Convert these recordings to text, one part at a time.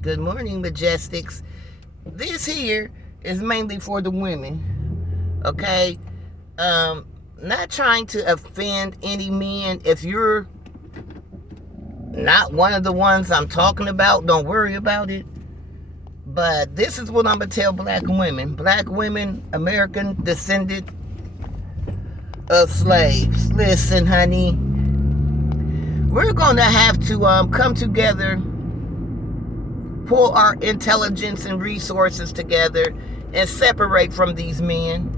Good morning, Majestics. This here is mainly for the women, okay? Not trying to offend any men. If you're not one of the ones I'm talking about, don't worry about it. But this is what I'm going to tell black women. Black women, American descendant of slaves. Listen, honey, we're going to have to come together, pull our intelligence and resources together, and separate from these men.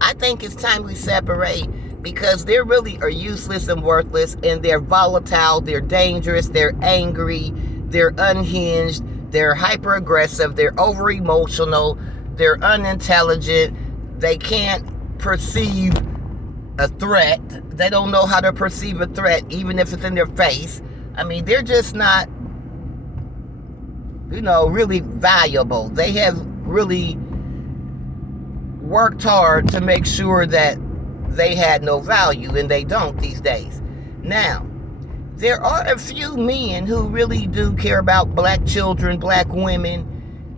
I think it's time we separate because they really are useless and worthless, and they're volatile, they're dangerous, they're angry, they're unhinged, they're hyper aggressive, they're over emotional, they're unintelligent, they can't perceive a threat. They don't know how to perceive a threat, even if it's in their face. I mean, they're just not, really valuable. They have really worked hard to make sure that they had no value, and they don't these days. Now, there are a few men who really do care about black children, black women,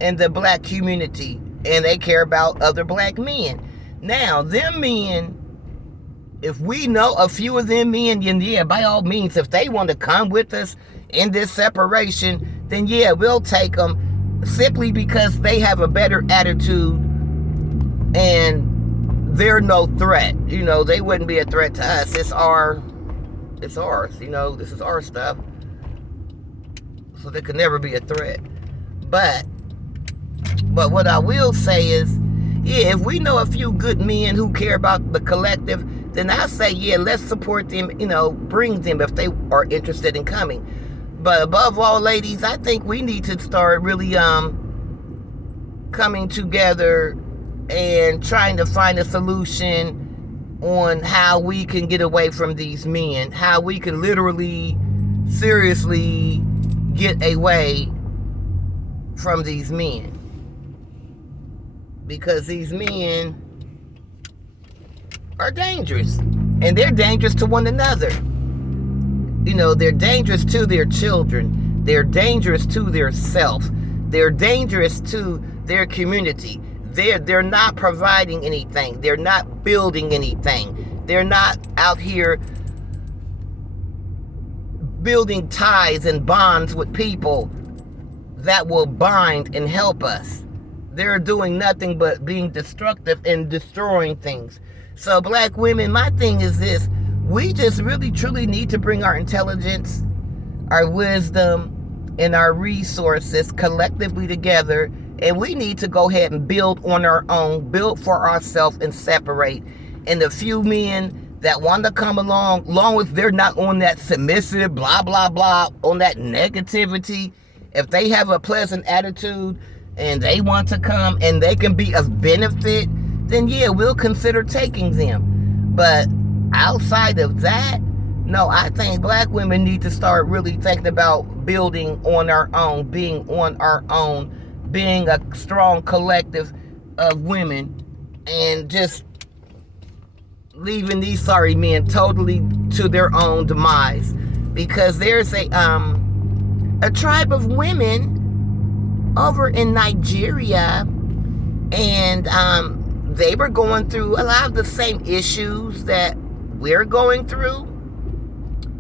and the black community, and they care about other black men. Now, them men, if we know a few of them men, then yeah, by all means, if they want to come with us in this separation, then yeah, we'll take them, simply because they have a better attitude and they're no threat. They wouldn't be a threat to us. It's ours. This is our stuff. So they could never be a threat. But what I will say is, yeah, if we know a few good men who care about the collective, then I say, yeah, let's support them, bring them if they are interested in coming. But above all, ladies, I think we need to start really coming together and trying to find a solution on how we can get away from these men, how we can literally, seriously get away from these men. Because these men are dangerous, and they're dangerous to one another. They're dangerous to their children. They're dangerous to their self. They're dangerous to their community. They're not providing anything. They're not building anything. They're not out here building ties and bonds with people that will bind and help us. They're doing nothing but being destructive and destroying things. So black women, my thing is this. We just really, truly need to bring our intelligence, our wisdom, and our resources collectively together. And we need to go ahead and build on our own, build for ourselves, and separate. And the few men that want to come along with they're not on that submissive, blah, blah, blah, on that negativity. If they have a pleasant attitude and they want to come and they can be of benefit, then yeah, we'll consider taking them. But outside of that, no, I think black women need to start really thinking about building on our own, being on our own, being a strong collective of women, and just leaving these sorry men totally to their own demise. Because there's a tribe of women over in Nigeria, and they were going through a lot of the same issues that we're going through.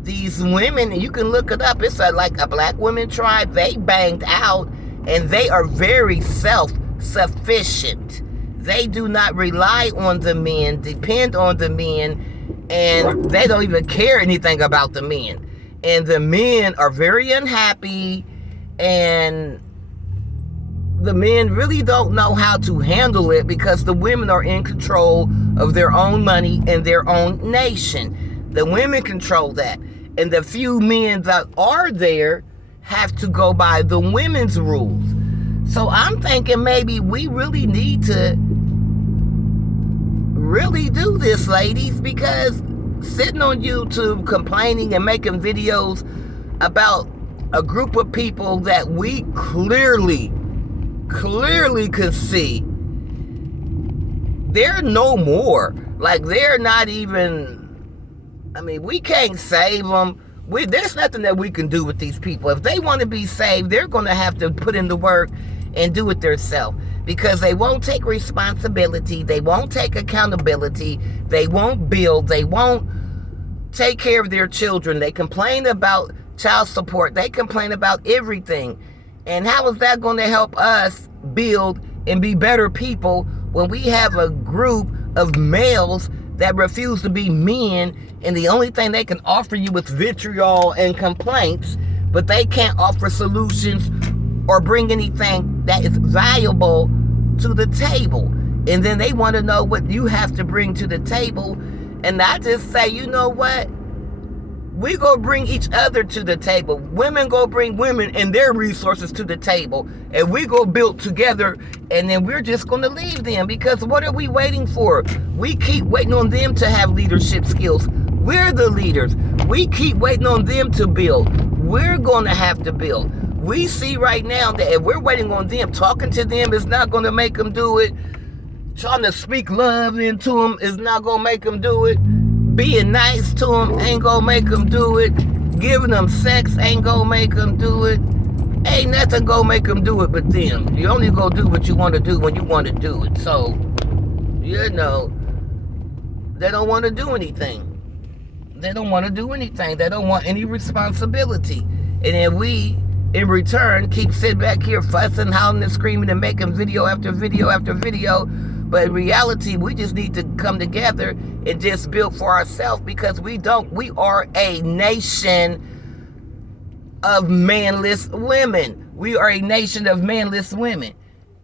These women, you can look it up, it's like a black women tribe. They banged out, and they are very self-sufficient. They do not rely on the men, depend on the men, and they don't even care anything about the men. And the men are very unhappy, and the men really don't know how to handle it because the women are in control of their own money and their own nation. The women control that. And the few men that are there have to go by the women's rules. So I'm thinking maybe we really need to really do this, ladies, because sitting on YouTube complaining and making videos about a group of people that we clearly could see they're no more. Like, they're not even, we can't save them. There's nothing that we can do with these people. If they want to be saved, they're going to have to put in the work and do it themselves, because they won't take responsibility. They won't take accountability. They won't build. They won't take care of their children. They complain about child support. They complain about everything. And how is that going to help us build and be better people when we have a group of males that refuse to be men, and the only thing they can offer you is vitriol and complaints, but they can't offer solutions or bring anything that is valuable to the table? And then they want to know what you have to bring to the table. And I just say, you know what? We go bring each other to the table. Women go bring women and their resources to the table. And we go build together, and then we're just going to leave them, because what are we waiting for? We keep waiting on them to have leadership skills. We're the leaders. We keep waiting on them to build. We're going to have to build. We see right now that if we're waiting on them, talking to them is not going to make them do it. Trying to speak love into them is not going to make them do it. Being nice to them ain't gonna make them do it. Giving them sex ain't gonna make them do it. Ain't nothing gonna make them do it but them. You only gonna do what you want to do when you want to do it. So, you know, they don't want to do anything. They don't want to do anything. They don't want any responsibility. And then we, in return, keep sitting back here fussing, howling, and screaming, and making video after video after video. But in reality, we just need to come together and just build for ourselves, because we are a nation of manless women. We are a nation of manless women.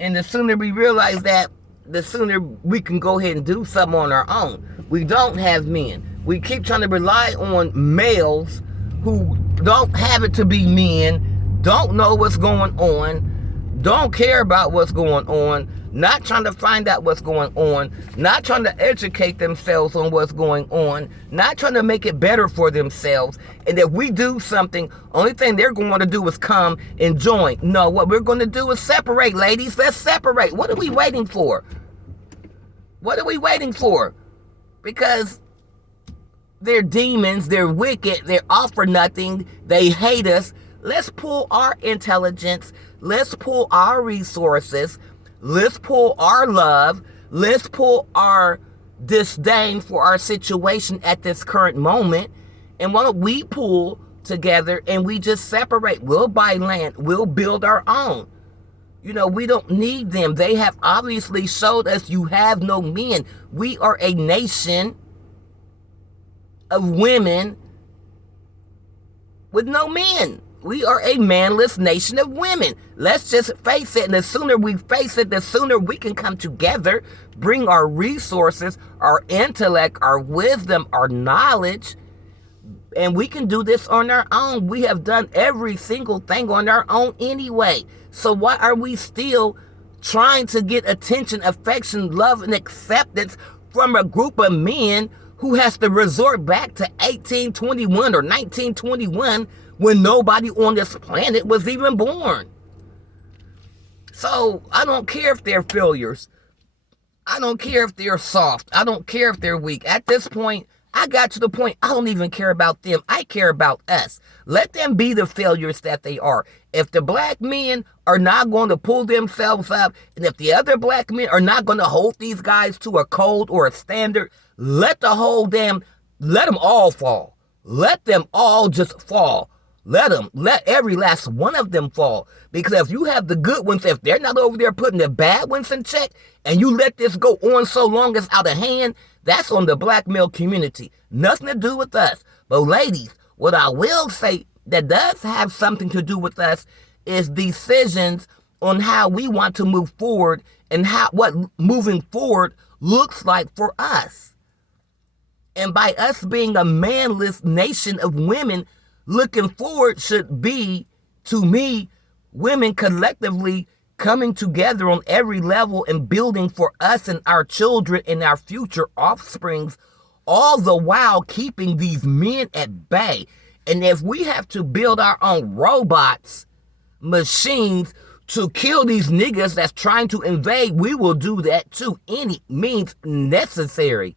And the sooner we realize that, the sooner we can go ahead and do something on our own. We don't have men. We keep trying to rely on males who don't have it to be men, don't know what's going on, don't care about what's going on, not trying to find out what's going on, not trying to educate themselves on what's going on, not trying to make it better for themselves. And if we do something, only thing they're going to do is come and join. No, what we're going to do is separate, ladies. Let's separate. What are we waiting for? What are we waiting for? Because they're demons, they're wicked, they're all for nothing, they hate us. Let's pull our intelligence, let's pull our resources, let's pull our love, let's pull our disdain for our situation at this current moment, and why don't we pull together and we just separate? We'll buy land, we'll build our own. You know, we don't need them. They have obviously showed us you have no men. We are a nation of women with no men. We are a manless nation of women. Let's just face it. And the sooner we face it, the sooner we can come together, bring our resources, our intellect, our wisdom, our knowledge, and we can do this on our own. We have done every single thing on our own anyway. So why are we still trying to get attention, affection, love, and acceptance from a group of men who has to resort back to 1821 or 1921 when nobody on this planet was even born? So I don't care if they're failures. I don't care if they're soft. I don't care if they're weak. At this point, I got to the point I don't even care about them. I care about us. Let them be the failures that they are. If the black men are not going to pull themselves up, and if the other black men are not going to hold these guys to a code or a standard, let them all fall. Let them all just fall. Let every last one of them fall. Because if you have the good ones, if they're not over there putting the bad ones in check, and you let this go on so long it's out of hand, that's on the black male community. Nothing to do with us. But ladies, what I will say that does have something to do with us is decisions on how we want to move forward and what moving forward looks like for us. And by us being a manless nation of women, looking forward should be, to me, women collectively coming together on every level and building for us and our children and our future offsprings, all the while keeping these men at bay. And if we have to build our own robots, machines, to kill these niggas that's trying to invade, we will do that too, any means necessary.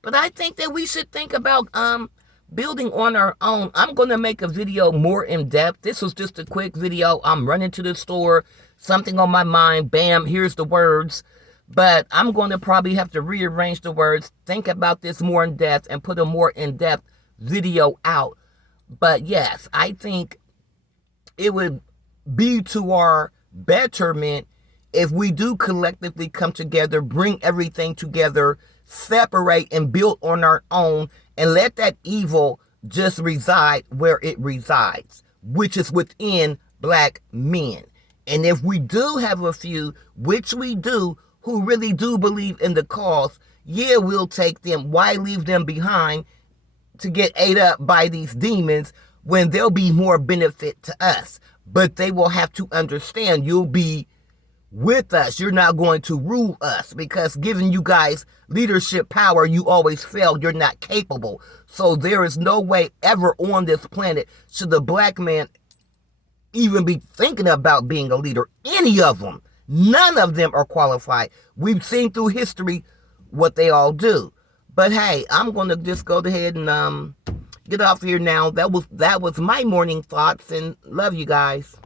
But I think that we should think about building on our own. I'm going to make a video more in depth. This was just a quick video. I'm running to the store, something on my mind, bam, here's the words. But I'm going to probably have to rearrange the words, think about this more in depth, and put a more in-depth video out. But yes, I think it would be to our betterment if we do collectively come together, bring everything together, separate and build on our own, and let that evil just reside where it resides, which is within black men. And if we do have a few, which we do, who really do believe in the cause, yeah, we'll take them. Why leave them behind to get ate up by these demons when there'll be more benefit to us? But they will have to understand you'll be with us. You're not going to rule us, because giving you guys leadership power, you always fail. You're not capable. So there is no way ever on this planet should the black man even be thinking about being a leader. Any of them. None of them are qualified. We've seen through history what they all do. But hey, I'm going to just go ahead and get off here now. That was my morning thoughts, and love you guys.